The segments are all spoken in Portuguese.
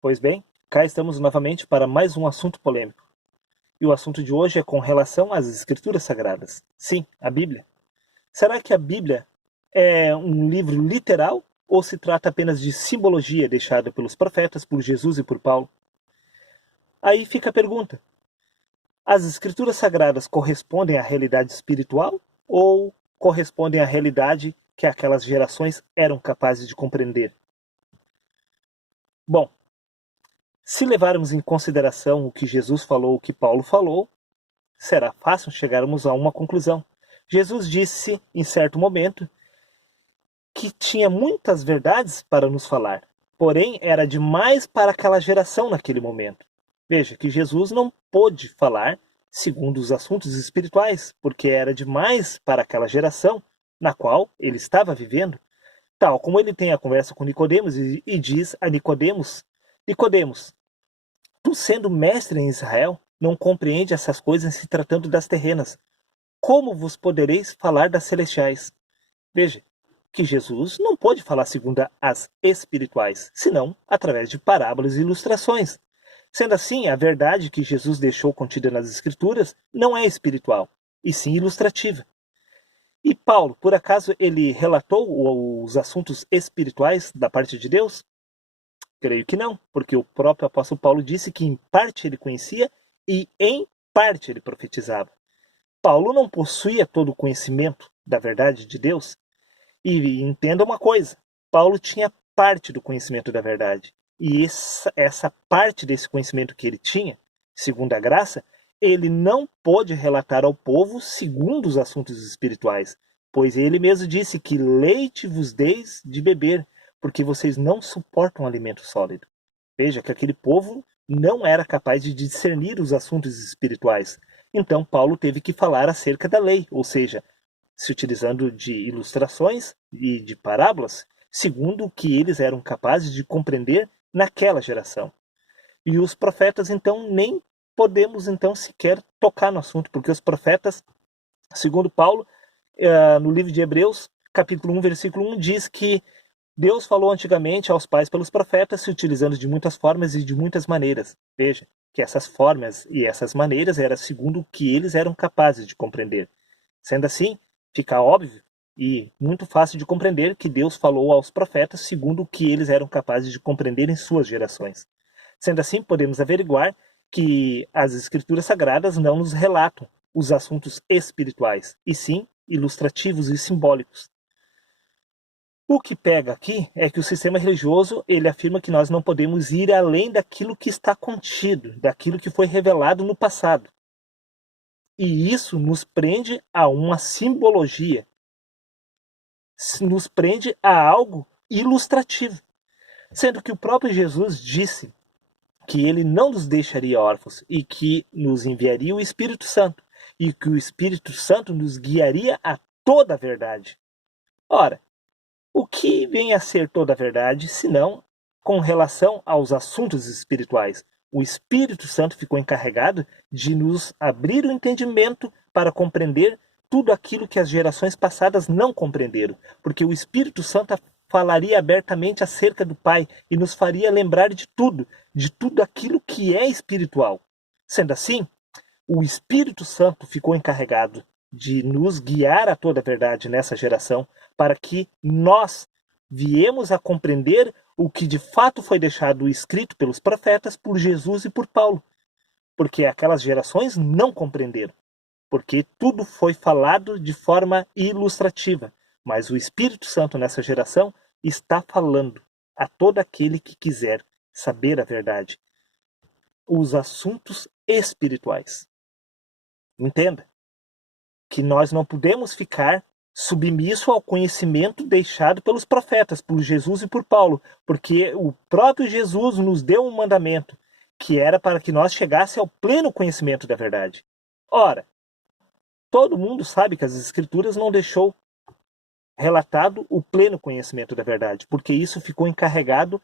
Pois bem, cá estamos novamente para mais um assunto polêmico. E o assunto de hoje é com relação às Escrituras Sagradas. Sim, a Bíblia. Será que a Bíblia é um livro literal ou se trata apenas de simbologia deixada pelos profetas, por Jesus e por Paulo? Aí fica a pergunta: as Escrituras Sagradas correspondem à realidade espiritual ou correspondem à realidade que aquelas gerações eram capazes de compreender? Bom, se levarmos em consideração o que Jesus falou, o que Paulo falou, será fácil chegarmos a uma conclusão. Jesus disse, em certo momento, que tinha muitas verdades para nos falar, porém era demais para aquela geração naquele momento. Veja que Jesus não pôde falar segundo os assuntos espirituais, porque era demais para aquela geração na qual ele estava vivendo. Tal como ele tem a conversa com Nicodemos e diz a Nicodemos: Nicodemos, tu sendo mestre em Israel, não compreende essas coisas se tratando das terrenas. Como vos podereis falar das celestiais? Veja que Jesus não pôde falar segundo as espirituais, senão através de parábolas e ilustrações. Sendo assim, a verdade que Jesus deixou contida nas Escrituras não é espiritual, e sim ilustrativa. E Paulo, por acaso, ele relatou os assuntos espirituais da parte de Deus? Creio que não, porque o próprio apóstolo Paulo disse que em parte ele conhecia e em parte ele profetizava. Paulo não possuía todo o conhecimento da verdade de Deus. E entenda uma coisa, Paulo tinha parte do conhecimento da verdade. E essa parte desse conhecimento que ele tinha, segundo a graça, ele não pôde relatar ao povo segundo os assuntos espirituais, pois ele mesmo disse que leite vos deis de beber, porque vocês não suportam alimento sólido. Veja que aquele povo não era capaz de discernir os assuntos espirituais. Então Paulo teve que falar acerca da lei, ou seja, se utilizando de ilustrações e de parábolas, segundo o que eles eram capazes de compreender naquela geração. E os profetas, então, nem podemos então sequer tocar no assunto, porque os profetas, segundo Paulo, no livro de Hebreus, capítulo 1, versículo 1, diz que Deus falou antigamente aos pais pelos profetas, se utilizando de muitas formas e de muitas maneiras. Veja que essas formas e essas maneiras eram segundo o que eles eram capazes de compreender. Sendo assim, fica óbvio e muito fácil de compreender que Deus falou aos profetas segundo o que eles eram capazes de compreender em suas gerações. Sendo assim, podemos averiguar que as Escrituras Sagradas não nos relatam os assuntos espirituais, e sim ilustrativos e simbólicos. O que pega aqui é que o sistema religioso ele afirma que nós não podemos ir além daquilo que está contido, daquilo que foi revelado no passado. E isso nos prende a uma simbologia, nos prende a algo ilustrativo. Sendo que o próprio Jesus disse que ele não nos deixaria órfãos e que nos enviaria o Espírito Santo e que o Espírito Santo nos guiaria a toda a verdade. Ora, o que vem a ser toda a verdade, senão com relação aos assuntos espirituais? O Espírito Santo ficou encarregado de nos abrir o entendimento para compreender tudo aquilo que as gerações passadas não compreenderam, porque o Espírito Santo falaria abertamente acerca do Pai e nos faria lembrar de tudo aquilo que é espiritual. Sendo assim, o Espírito Santo ficou encarregado de nos guiar a toda a verdade nessa geração, para que nós viemos a compreender o que de fato foi deixado escrito pelos profetas, por Jesus e por Paulo. Porque aquelas gerações não compreenderam, porque tudo foi falado de forma ilustrativa. Mas o Espírito Santo nessa geração está falando a todo aquele que quiser saber a verdade, os assuntos espirituais. Entenda que nós não podemos ficar submisso ao conhecimento deixado pelos profetas, por Jesus e por Paulo, porque o próprio Jesus nos deu um mandamento que era para que nós chegássemos ao pleno conhecimento da verdade. Ora, todo mundo sabe que as Escrituras não deixou relatado o pleno conhecimento da verdade, porque isso ficou encarregado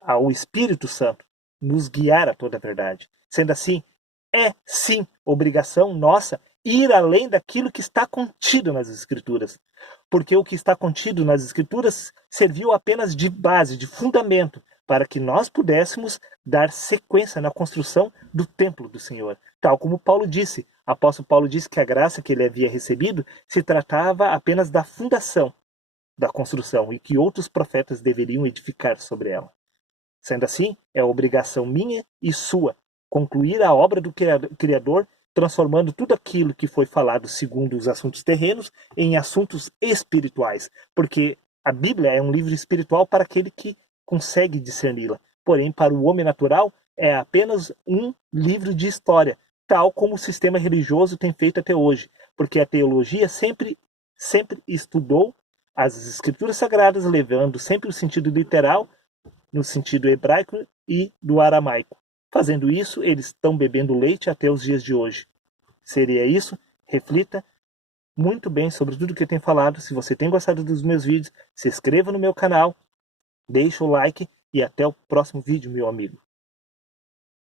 ao Espírito Santo nos guiar a toda a verdade. Sendo assim, é sim obrigação nossa ir além daquilo que está contido nas Escrituras. Porque o que está contido nas Escrituras serviu apenas de base, de fundamento, para que nós pudéssemos dar sequência na construção do templo do Senhor. Tal como Paulo disse, o apóstolo Paulo disse que a graça que ele havia recebido se tratava apenas da fundação da construção e que outros profetas deveriam edificar sobre ela. Sendo assim, é obrigação minha e sua concluir a obra do Criador, transformando tudo aquilo que foi falado segundo os assuntos terrenos em assuntos espirituais, porque a Bíblia é um livro espiritual para aquele que consegue discerni-la. Porém, para o homem natural, é apenas um livro de história, tal como o sistema religioso tem feito até hoje, porque a teologia sempre estudou as escrituras sagradas, levando sempre o sentido literal, no sentido hebraico e do aramaico. Fazendo isso, eles estão bebendo leite até os dias de hoje. Seria isso? Reflita muito bem sobre tudo que eu tenho falado. Se você tem gostado dos meus vídeos, se inscreva no meu canal, deixa o like e até o próximo vídeo, meu amigo.